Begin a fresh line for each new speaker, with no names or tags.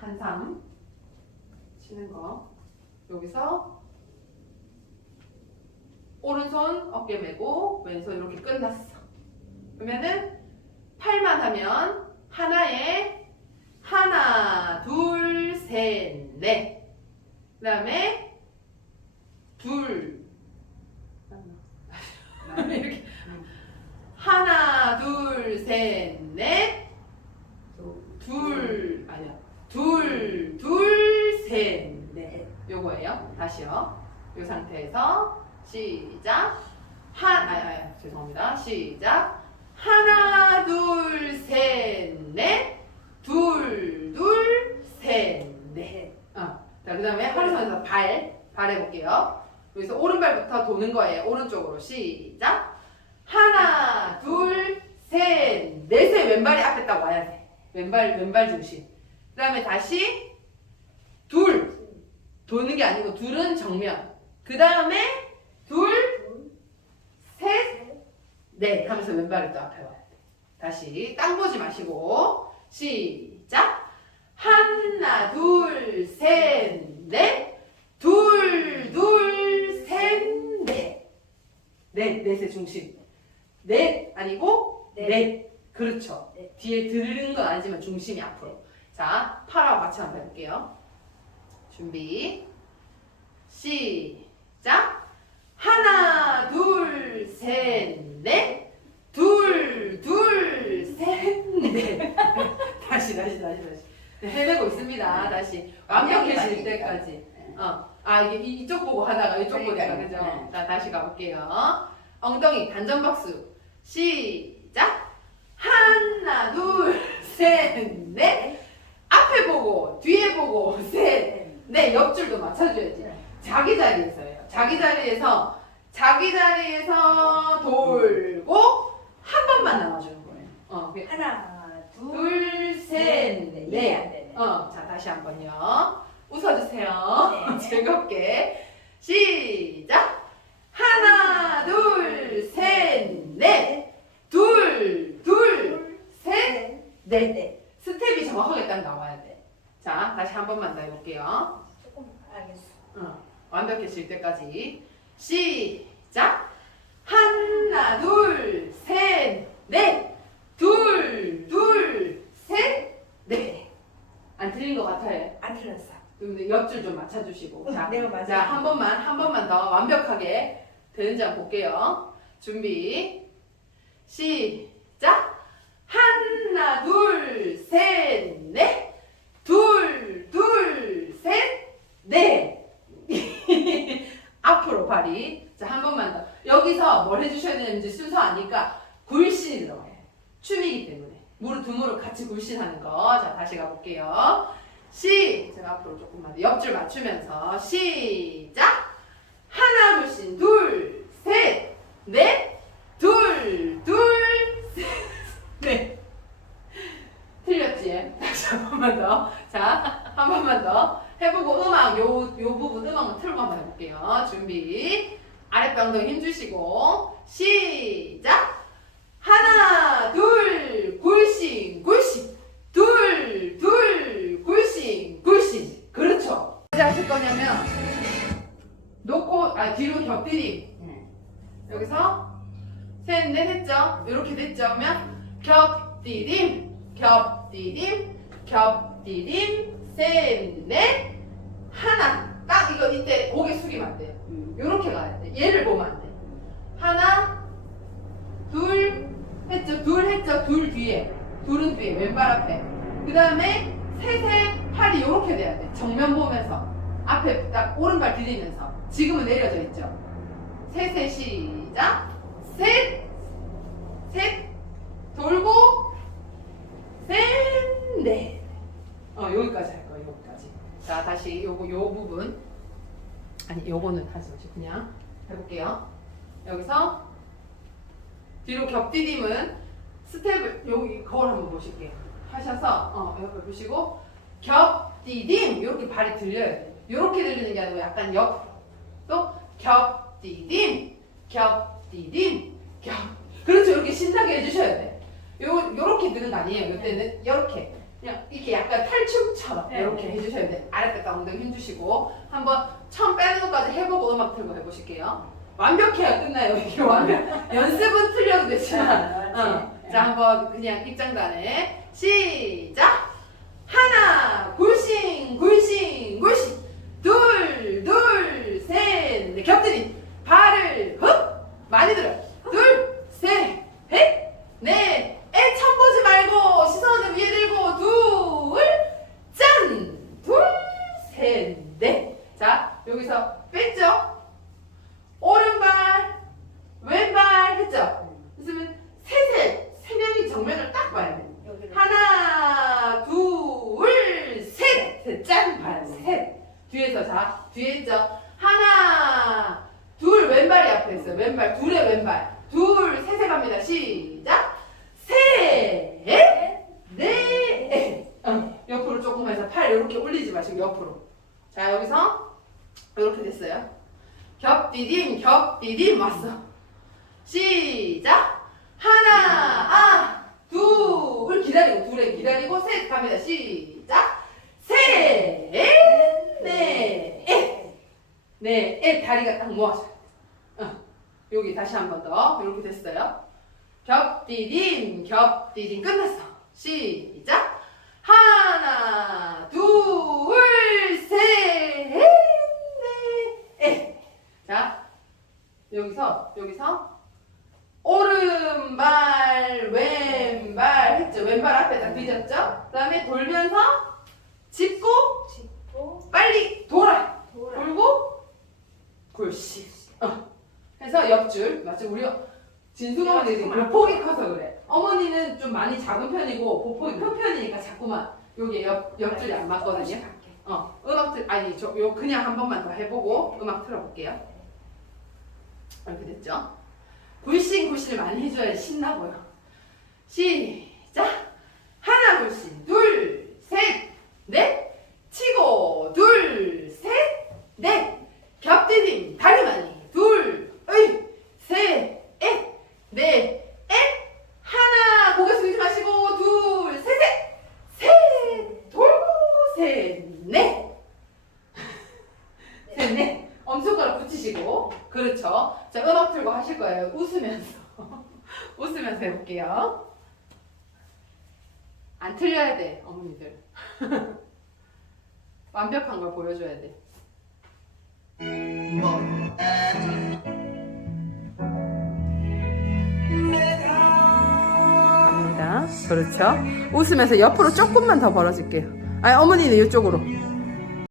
한삼 치는 거. 여기서 오른손 어깨 메고 왼손 이렇게 끝났어. 그러면은 팔만 하면 하나에 하나, 둘, 셋, 넷. 그 다음에 둘. 이렇게 하나, 둘, 셋, 넷. 둘 아니야. 둘, 둘, 셋, 넷. 요거예요. 다시요. 요 상태에서 시작. 한, 아, 아, 죄송합니다. 시작. 하나, 둘, 셋, 넷. 둘, 둘, 셋, 넷. 어. 자, 그 다음에 허리선에서 발, 발 해볼게요. 여기서 오른발부터 도는 거예요. 오른쪽으로. 시작. 하나, 둘, 셋, 넷에 왼발이 앞에 딱 와야 돼. 왼발, 왼발 중심. 그 다음에 다시 둘. 도는 게 아니고 둘은 정면. 그 다음에 둘, 셋, 넷 하면서 왼발을 또 앞에 돼. 다시 땅 보지 마시고 시작. 하나, 둘, 셋, 넷. 둘, 둘, 셋, 넷. 넷, 넷의 중심. 넷 아니고
넷.
넷. 그렇죠.
넷.
뒤에 들은 건 아니지만 중심이 앞으로. 자, 팔하고 같이 한번 해볼게요. 준비. 시작. 하나, 둘, 셋, 넷. 둘, 둘, 셋, 넷. 다시, 다시, 다시, 다시. 네, 해내고 있습니다. 다시. 완벽해질 때까지. 어. 아, 이게 이- 이쪽 보고 하다가 이쪽 보니까. 그죠?
네.
자, 다시 가볼게요. 엉덩이 단전 박수. 시작. 하나, 둘, 셋, 넷. 앞에 보고, 뒤에 보고, 셋, 넷. 옆줄도 맞춰줘야지. 자기 자리에서예요. 자기 자리에서, 자기 자리에서 돌고, 한 번만 남아주는 거예요. 어, 그-
하나, 둘,
둘, 셋, 넷.
안 되네.
어, 자, 다시 한 번요. 웃어주세요.
네.
즐겁게. 시작! 하나, 둘, 셋, 넷. 둘, 둘, 셋, 넷.
네.
스텝이 정확하게 딱 나와야 돼. 자, 다시 한 번만 더 해볼게요.
조금 알겠어.
어, 완벽해질 때까지. 시작! 하나, 둘, 셋, 넷. 둘, 둘, 셋, 넷. 안 틀린 것 같아요.
안 틀렸어.
근데 옆줄 좀 맞춰주시고. 자,
내가 맞아.
자, 한 번만, 한 번만 더 완벽하게 되는지 한번 볼게요. 준비. 시작. 하나, 둘, 셋, 넷. 둘, 둘, 셋, 넷. 앞으로 발이. 자, 한 번만 더. 여기서 뭘 해주셔야 되는지 순서 아니까 굴신이 들어가요. 춤이기 때문에. 무릎 두 무릎 같이 굴신하는 거. 자, 다시 가볼게요. 시 제가 앞으로 조금만 더 옆줄 맞추면서 시작! 하나 둘씩 둘셋 넷 둘 둘 셋 넷. 틀렸지? 다시 한 번만 더 자 한 번만 더. 해보고 음악 요 요 부분 음악만 틀고 한번 해볼게요. 준비. 아랫배 엉덩이 힘주시고 시작 하나 둘 굴신 굴신 둘, 둘, 굴신, 굴신. 그렇죠. 어떻게 하실 거냐면, 놓고, 아, 뒤로 겹들이.
네.
여기서, 셋, 넷 했죠? 이렇게 됐죠? 그러면, 겹디딤, 겹디딤, 겹디딤, 셋, 넷, 하나. 딱 이거 이때 고개 숙이면 안 돼요.
음.
요렇게 가야 돼. 얘를 보면 안 돼. 하나, 둘, 했죠? 둘 했죠? 둘 뒤에. 둘은 뒤에, 왼발 앞에. 그 다음에 셋의 팔이 요렇게 돼야 돼. 정면 보면서. 앞에 딱 오른발 디디면서. 지금은 내려져 있죠? 셋의 시작. 셋, 셋, 돌고, 셋, 넷. 어, 여기까지 할 거예요, 여기까지. 자, 다시 요거, 요 부분. 아니, 요거는 하지 마시고 그냥 해볼게요. 여기서 뒤로 겹디딤은 스텝을 여기 거울 한번 보실게요. 하셔서 어 옆에 보시고 겹디딤 이렇게 발이 들려야 돼요. 이렇게 들리는 게 아니고 약간 옆또 겹디딤 겹디딤 겹 그렇죠 이렇게 신나게 해주셔야 돼. 요 요렇게 드는 거 아니에요. 이때는 이렇게 그냥 이렇게 약간 탈춤처럼
네,
이렇게
네.
해주셔야 돼요. 아랫배가 엉덩이 힘주시고 한번 처음 빼는 것까지 해보고 음악 틀고 해보실게요. 완벽해야 끝나요. 이게 완벽. 연습은 틀려도 되지만. 어. 자 한번 그냥 입장단에 시작. 하나 굴신 굴신 굴신. 둘둘 셋 넷 겹들이. 발을 흡. 많이 들어. 둘 셋넷에 쳐보지 말고 시선을 위에 들고 둘 짠 둘 셋 넷 자 여기서 뺐죠 오른발 왼발 했죠 있으면 셋셋 세 명이 정면을 딱 봐야 돼
여기를
하나 둘셋짠 봐요 셋 뒤에서 자 뒤에 있죠. 하나 둘 왼발이 앞에 있어요. 왼발 둘의 왼발. 둘 셋에 갑니다. 시작. 셋 넷. 어, 옆으로 조금 해서 팔 이렇게 올리지 마시고 옆으로. 자 여기서 이렇게 됐어요. 겹디딤 겹디딤 왔어. 시작. 하나 아 둘. 기다리고 둘에 기다리고 셋 갑니다. 시작 셋넷넷넷 다리가 딱 모아져요. 어, 여기 다시 한 번 더. 이렇게 됐어요. 겹디딤 겹디딤 끝났어. 시작. 하나 둘 셋넷자 여기서 여기서. 오른발 왼발 했죠. 왼발 앞에 딱 뒤졌죠? 그 다음에 돌면서 짚고
짚고
빨리 돌아
돌아
돌고 굴시 어. 해서 옆 줄 맞죠 우리 진수가 지금 보폭이 커서 그래. 어머니는 좀 많이 작은 편이고 보폭이 큰 편이니까 자꾸만 여기 옆, 옆줄이 안 맞거든요. 어 음악 틀 아니 저요 그냥 한 번만 더 해보고 음악 틀어볼게요. 이렇게 됐죠? 굴신 굴신을 많이 해줘야 신나고요. 시작! 하나 굴신 둘셋넷 치고 둘셋넷 겹디딤 다리 많이 둘셋넷넷 하나 고개 숙이지 마시고 둘셋셋 돌고 셋넷 셋넷 엄지손가락 붙이시고 그렇죠 자 음악 틀고 하실 거예요 웃으면서 웃으면서 해볼게요 안 틀려야 돼 어머니들 완벽한 걸 보여줘야 돼 갑니다. 그렇죠. 웃으면서 옆으로 조금만 더 벌어질게요. 아니 어머니는 이쪽으로.